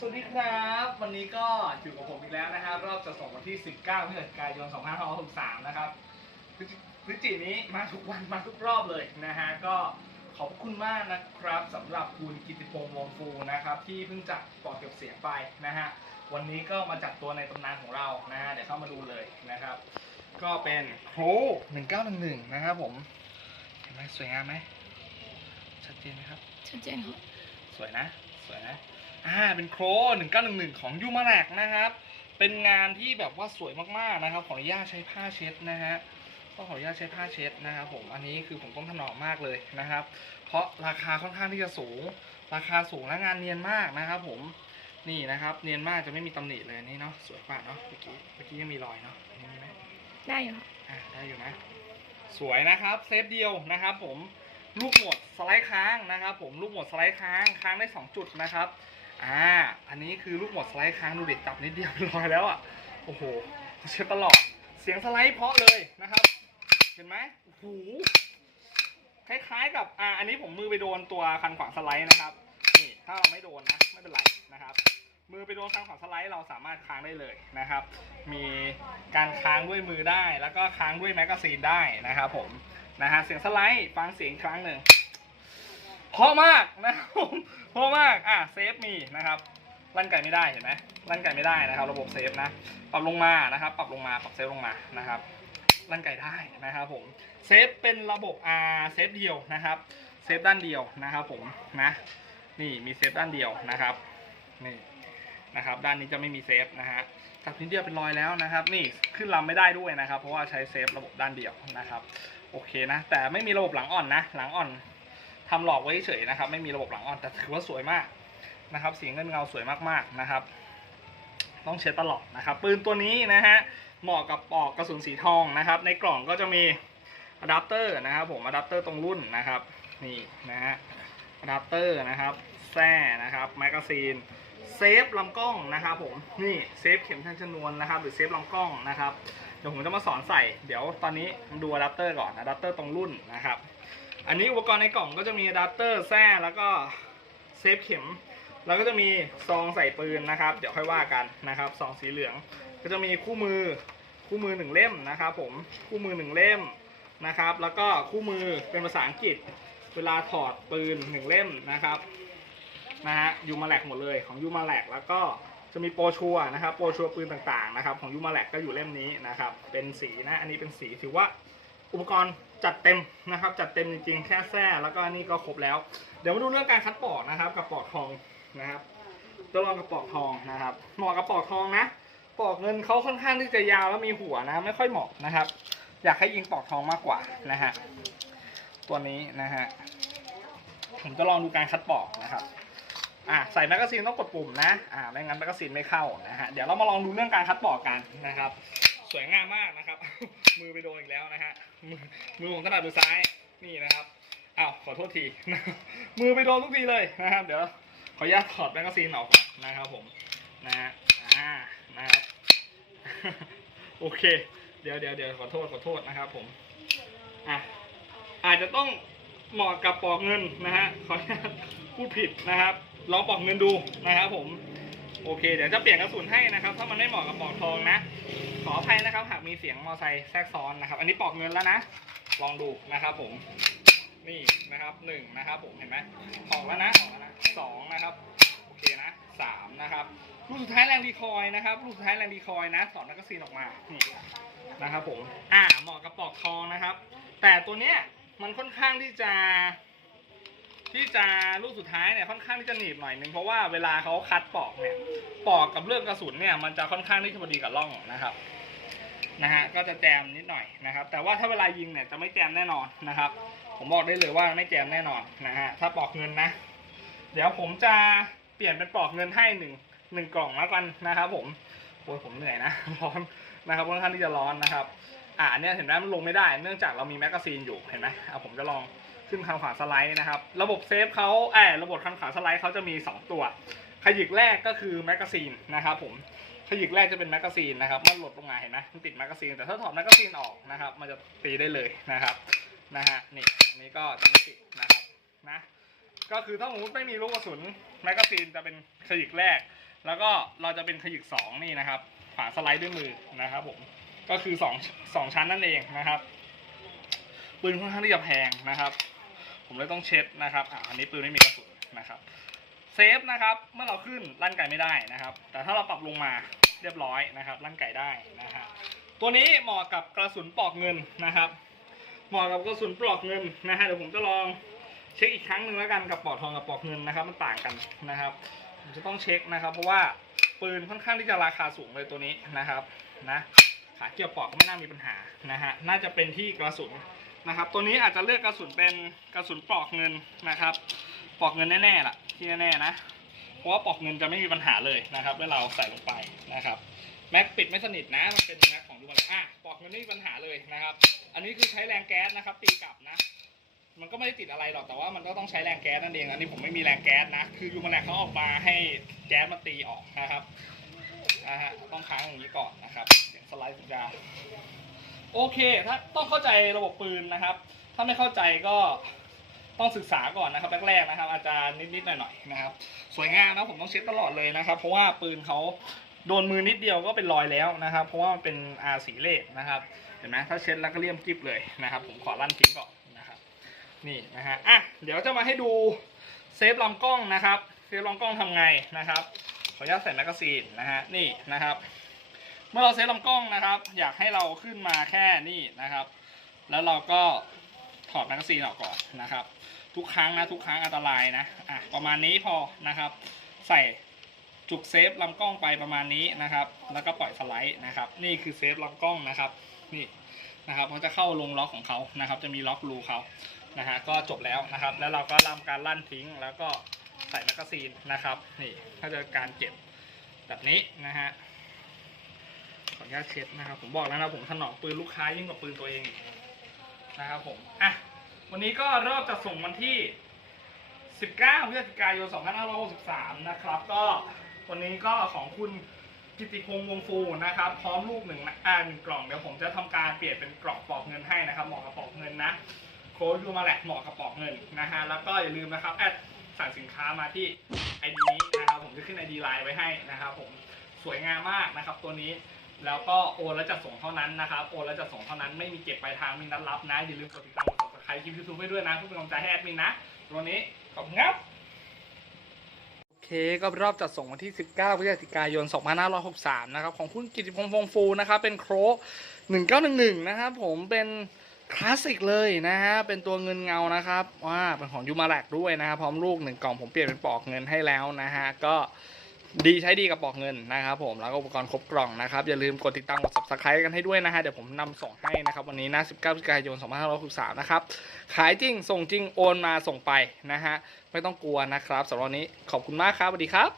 สวัสดีครับ วันนี้ก็อยู่กับผมอีกแล้วนะครับ รอบจะส่งวันที่ 19พฤศจิกายน2563นะครับพฤศจิพฤศจินี้มาทุกวันมาทุกรอบเลยนะฮะก็ขอบคุณมากนะครับสำหรับคุณกิติพงษ์วงฟูนะครับ ที่เพิ่งจัดปลอดเก็บเสียงไปนะฮะวันนี้ก็มาจัดตัวในตำนานของเรานะฮะเดี๋ยวเข้ามาดูเลยนะครับ ก็เป็นโคร1911 นะครับผมเห็นไหมสวยงามไหมชัดเจนไหมครับชัดเจนครับสวยนะสวยนะ อ่าเป็นโครหนึ่งเก้าหนึ่งหนึ่งของยูมาแลกนะครับ เป็นงานที่แบบว่าสวยมากๆนะครับ ขออนุญาตใช้ผ้าเช็ดนะฮะก็ขออนุญาตใช้ผ้าเช็ดนะครับผมอันนี้คือผมต้องถนอมมากเลยนะครับ เพราะราคาค่อนข้างที่จะสูง ราคาสูงและงานเนียนมากนะครับ ผมนี่นะครับ เนียนมากจะไม่มีตำหนิเลยนี่เนาะสวยกว่าเนาะเมื่อกี้เมื่อกี้ยังมีรอยเนาะเห็นไหมได้อยู่ครับอ่าได้อยู่นะ สวยนะครับเซตเดียวนะครับ ผมลูกหมดสไลด์ค้างนะครับ ผมลูกหมดสไลด์ค้างค้างได้ 2 จุดนะครับ อ่า อันนี้คือลูกหมดสไลด์ค้างดูเด็กจับนิดเดียวลอยแล้วอะ โอ้โหเช็ดตลอด เสียงสไลด์เพาะเลยนะครับ เห็นไหมโอ้โหคล้ายๆกับ อ่า อันนี้ผมมือไปโดนตัวคันขวางสไลด์นะครับ นี่ ถ้าเราไม่โดนนะ ไม่เป็นไรนะครับ มือไปโดนคันขวางสไลด์เราสามารถค้างได้เลยนะครับ มีการค้างด้วยมือได้ แล้วก็ค้างด้วยแมกกาซีนได้นะครับผม นะฮะ เสียงสไลด์ ฟังเสียงครั้งหนึ่ง เพราะมากนะครับผมเพราะมากอะเซฟมีนะครับลั่นไก่ไม่ได้เห็นไหมลั่นไก่ไม่ได้นะครับ ระบบเซฟนะปรับลงมานะครับ ปรับลงมาปรับเซฟลงมานะครับลั่นไก่ได้นะครับผมเซฟเป็นระบบอ่าเซฟเดียวนะครับเซฟด้านเดียวนะครับผมนะนี่มีเซฟด้านเดียวนะครับนี่นะครับด้านนี้จะไม่มีเซฟนะฮะจับนิดเดียวเป็นรอยแล้วนะครับ นี่ขึ้นลำไม่ได้ด้วยนะครับ เพราะว่าใช้เซฟระบบด้านเดียวนะครับโอเคนะ แต่ไม่มีระบบหลังอ่อนนะ หลังอ่อน ทำหลอกไว้เฉยนะครับ ไม่มีระบบหลังอ่อนแต่ถือว่าสวยมากนะครับ สีเงินเงาสวยมากๆนะครับ ต้องเช็ดตลอดนะครับ ปืนตัวนี้นะฮะเหมาะกับปอกกระสุนสีทองนะครับ ในกล่องก็จะมีอะแดปเตอร์นะครับผมอะแดปเตอร์ตรงรุ่นนะครับนี่นะฮะอะแดปเตอร์นะครับแส้นะครับแมกกาซีนเซฟลำกล้องนะครับผมนี่เซฟเข็มทางชนวนนะครับ หรือเซฟลำกล้องนะครับเดี๋ยวผมจะมาสอนใส่ เดี๋ยวตอนนี้ดูอะแดปเตอร์ก่อนอะแดปเตอร์ตรงรุ่นนะครับ อันนี้อุปกรณ์ในกล่องก็จะมีอะแดปเตอร์แส้แล้วก็เซฟเข็ม แล้วก็จะมีซองใส่ปืนนะครับ เดี๋ยวค่อยว่ากันนะครับซองสีเหลือง ก็จะมีคู่มือคู่มือหนึ่งเล่มนะครับ ผมคู่มือหนึ่งเล่มนะครับ แล้วก็คู่มือเป็นภาษาอังกฤษ เวลาถอดปืนหนึ่งเล่มนะครับนะฮะยูมาแลกหมดเลยของยูมาแลกแล้วก็จะมีโปรชัวนะครับโปรชัวปืนต่างๆนะครับของยูมาแลกก็อยู่เล่มนี้นะครับเป็นสีนะอันนี้เป็นสีถือว่า อุปกรณ์จัดเต็มนะครับ จัดเต็มจริงๆ แค่แส้แล้วก็นี่ก็ครบแล้ว เดี๋ยวมาดูเรื่องการคัดปอกนะครับกับปอกทองนะครับจะลองกับปอกทองนะครับเหมาะกับปอกทองนะปอกเงินเขาค่อนข้างที่จะยาวแล้วมีหัวนะ ไม่ค่อยเหมาะนะครับ อยากให้ยิงปอกทองมากกว่านะฮะตัวนี้นะฮะผมจะลองดูการคัดปอกนะครับอะใส่แมกกาซีนต้องกดปุ่มนะอ่าไม่งั้นแมกกาซีนไม่เข้านะฮะเดี๋ยวเรามาลองดูเรื่องการคัดปอกกันนะครับ สวยงามมากนะครับ มือไปโดนอีกแล้วนะฮะ มือมือผมถนัดมือซ้ายนี่นะครับอ้าวขอโทษที มือไปโดนทุกทีเลยนะครับ เดี๋ยวขออนุญาตถอดแมกกาซีนออกนนะครับผมนะฮะอ่านะครับโอเค เดี๋ยวเดี๋ยวเดี๋ยวขอโทษขอโทษนะครับผมอะอาจจะต้องเหมาะกับปอกเงินนะฮะขออนุญาตพูดผิดนะครับลองปอกเงินดูนะครับผม โอเค เดี๋ยวจะเปลี่ยนกระสุนให้นะครับ ถ้ามันไม่เหมาะกับปอกทองนะ ขออภัยนะครับ หากมีเสียงมอไซค์แทรกซ้อนนะครับ อันนี้ปอกเงินแล้วนะ ลองดูนะครับผม นี่นะครับหนึ่งนะครับผมเห็นไหมออกแล้วนะออกแล้วนะสองนะครับ โอเคนะสามนะครับ ลูกสุดท้ายแรงดีคอยนะครับ ลูกสุดท้ายแรงดีคอยนะ ถอดแมกกาซีนออกมา นี่นะครับผม อ่า เหมาะกับปอกทองนะครับ แต่ตัวเนี้ยมันค่อนข้างที่จะ ที่จะลูกสุดท้ายเนี่ยค่อนข้างที่จะหนีบหน่อยนึงเพราะว่าเวลาเขาคัดปอกเนี่ยปอกกับเรื่องกระสุนเนี่ยมันจะค่อนข้างที่จะพอดีกับร่องนะครับนะฮะก็จะแจมนิดหน่อยนะครับ แต่ว่าถ้าเวลายิงเนี่ยจะไม่แจมแน่นอนนะครับ ผมบอกได้เลยว่าไม่แจมแน่นอนนะฮะถ้าปอกเงินนะ เดี๋ยวผมจะเปลี่ยนเป็นปอกเงินให้หนึ่งหนึ่งกล่องแล้วกันนะครับ ผมโอ้ยผมเหนื่อยนะร้อนนะครับค่อนข้างที่จะร้อนนะครับ อ่าเนี่ยเห็นไหมมันลงไม่ได้ เนื่องจากเรามีแมกกาซีนอยู่เห็นไหมเอาผมจะลองขึ้นคันขวาสไลด์นะครับ ระบบเซฟเขาแอบระบบคันขวาสไลด์เขาจะมี 2 ตัว ขยิกแรกก็คือแมกกาซีนนะครับผมขยิกแรกจะเป็นแมกกาซีนนะครับมันหลดลงมาเห็นไหมมันติดแมกกาซีนแต่ถ้าถอดแมกกาซีนออกนะครับ มันจะตีได้เลยนะครับนะฮะนี่อันนี้ก็จะไม่ติดนะครับนะก็คือถ้าสมมติไม่มีลูกกระสุนแมกกาซีนจะเป็นขยิกแรก แล้วก็เราจะเป็นขยึกสองนี่นะครับฝาสไลด์ด้วยมือนะครับผม ก็คือสองสองชั้นนั่นเองนะครับปืนค่อนข้างที่จะแพงนะครับ ผมเลยต้องเช็ดนะครับอะอันนี้ปืนไม่มีกระสุนนะครับเซฟนะครับเมื่อเราขึ้นลั่นไก่ไม่ได้นะครับ แต่ถ้าเราปรับลงมาเรียบร้อยนะครับลั่นไก่ได้นะฮะตัวนี้เหมาะกับกระสุนปลอกเงินนะครับ เหมาะกับกระสุนปลอกเงินนะฮะเดี๋ยวผมจะลองเช็คอีกครั้งหนึ่งแล้วกันกับปลอกทองกับปลอกเงินนะครับ มันต่างกันนะครับผมจะต้องเช็คนะครับ เพราะว่าปืนค่อนข้างที่จะราคาสูงเลยตัวนี้นะครับนะ ขาเกี่ยวปอกไม่น่ามีปัญหานะฮะน่าจะเป็นที่กระสุนนะครับ ตัวนี้อาจจะเลือกกระสุนเป็นกระสุนปลอกเงินนะครับปลอกเงินแน่ๆล่ะที่แน่ๆนะเพราะว่าปลอกเงินจะไม่มีปัญหาเลยนะครับเมื่อเราใส่ลงไปนะครับแม็กปิดไม่สนิทนะมันเป็นแม็กของดูมันอะปลอกเงินไม่มีปัญหาเลยนะครับ อันนี้คือใช้แรงแก๊สนะครับ ตีกลับนะ มันก็ไม่ได้ติดอะไรหรอกแต่ว่ามันก็ต้องใช้แรงแก๊สนั่นเองอันนี้ผมไม่มีแรงแก๊สนะ คือยูมาแลกเขาออกมาให้แก๊สมาตีออกนะครับนะฮะต้องค้างอย่างนี้ก่อนนะครับเสไลด์สัญญาโอเค ถ้าต้องเข้าใจระบบปืนนะครับ ถ้าไม่เข้าใจก็ต้องศึกษาก่อนนะครับแรกๆนะครับ อาจารย์นิดๆหน่อยๆนะครับ สวยงามนะผมต้องเช็ดตลอดเลยนะครับ เพราะว่าปืนเขาโดนมือนิดเดียวก็เป็นรอยแล้วนะครับ เพราะว่ามันเป็นอาสีเลขนะครับเห็นไหมถ้าเช็ดแล้วก็เลี่ยมกริบเลยนะครับ ผมขอลั่นทิ้งก่อนนะครับนี่นะฮะอะเดี๋ยวจะมาให้ดูเซฟลำกล้องนะครับ เซฟลำกล้องทำไงนะครับขออนุญาตใส่แมกกาซีนนะฮะนี่นะครับ เมื่อเราเซฟลำกล้องนะครับ อยากให้เราขึ้นมาแค่นี่นะครับ แล้วเราก็ถอดแมกกาซีนออกก่อนนะครับ ทุกครั้งนะทุกครั้งอันตรายนะอะประมาณนี้พอนะครับ ใส่จุกเซฟลำกล้องไปประมาณนี้นะครับ แล้วก็ปล่อยสไลด์นะครับ นี่คือเซฟลำกล้องนะครับนี่นะครับเขาจะเข้าลงล็อกของเขานะครับ จะมีล็อกรูเขานะฮะก็จบแล้วนะครับ แล้วเราก็ทำการลั่นทิ้ง แล้วก็ใส่แมกกาซีนนะครับนี่ถ้าจะการเก็บแบบนี้นะฮะ ออนุญาตเช็ดนะครับ ผมบอกแล้วนะผมถนอมปืนลูกค้ายิ่งกว่าปืนตัวเองนะครับผมอะวันนี้ก็เริ่มจะส่งวันที่ 19พฤศจิกายน 2563 นะครับ ก็วันนี้ก็ของคุณกิติพงษ์วงฟูนะครับ พร้อมลูกหนึ่งอ่าหนึ่งกล่องเดี๋ยวผมจะทำการเปลี่ยนเป็นกล่องปอกเงินให้นะครับเหมาะกับปอกเงินนะโค้ดยูมาแหลกเหมาะกับปอกเงินนะฮะแล้วก็อย่าลืมนะครับแอดสั่งสินค้ามาที่ไอดีนี้นะครับผมจะขึ้นไอดีไลน์ไว้ให้นะครับผมสวยงามมากนะครับตัวนี้ แล้วก็โอนแล้วจะส่งเท่านั้นนะครับ โอนแล้วจะส่งเท่านั้น ไม่มีเก็บปลายทาง มีนัดรับนะ อย่าลืมกดติดตามกด subscribe คลิปยูทูบให้ด้วยนะเพื่อเป็นกำลังใจให้แอดมินนะวันนี้ขอบคุณครับ โอเค ก็รอบจัดส่งวันที่ 19พฤศจิกายน 2563 นะครับ ของคุณกิติพงษ์พงฟูนะครับ เป็นโคร1911 นะครับ ผมเป็นคลาสสิกเลยนะฮะ เป็นตัวเงินเงานะครับว่าเป็นของยูมาแลกด้วยนะครับ พร้อมลูกหนึ่งกล่องผมเปลี่ยนเป็นปลอกเงินให้แล้วนะฮะ ก็ ดีใช้ดีกับปอกเงินนะครับผมแล้วก็อุปกรณ์ครบกล่องนะครับ อย่าลืมกดติดตามกด subscribe กันให้ด้วยนะฮะเดี๋ยวผมนำส่งให้นะครับ วันนี้นะ 19พฤศจิกายน 2563 นะครับ ขายจริง ส่งจริงโอนมาส่งไปนะฮะไม่ต้องกลัวนะครับสำหรับวันนี้ขอบคุณมากครับสวัสดีครับ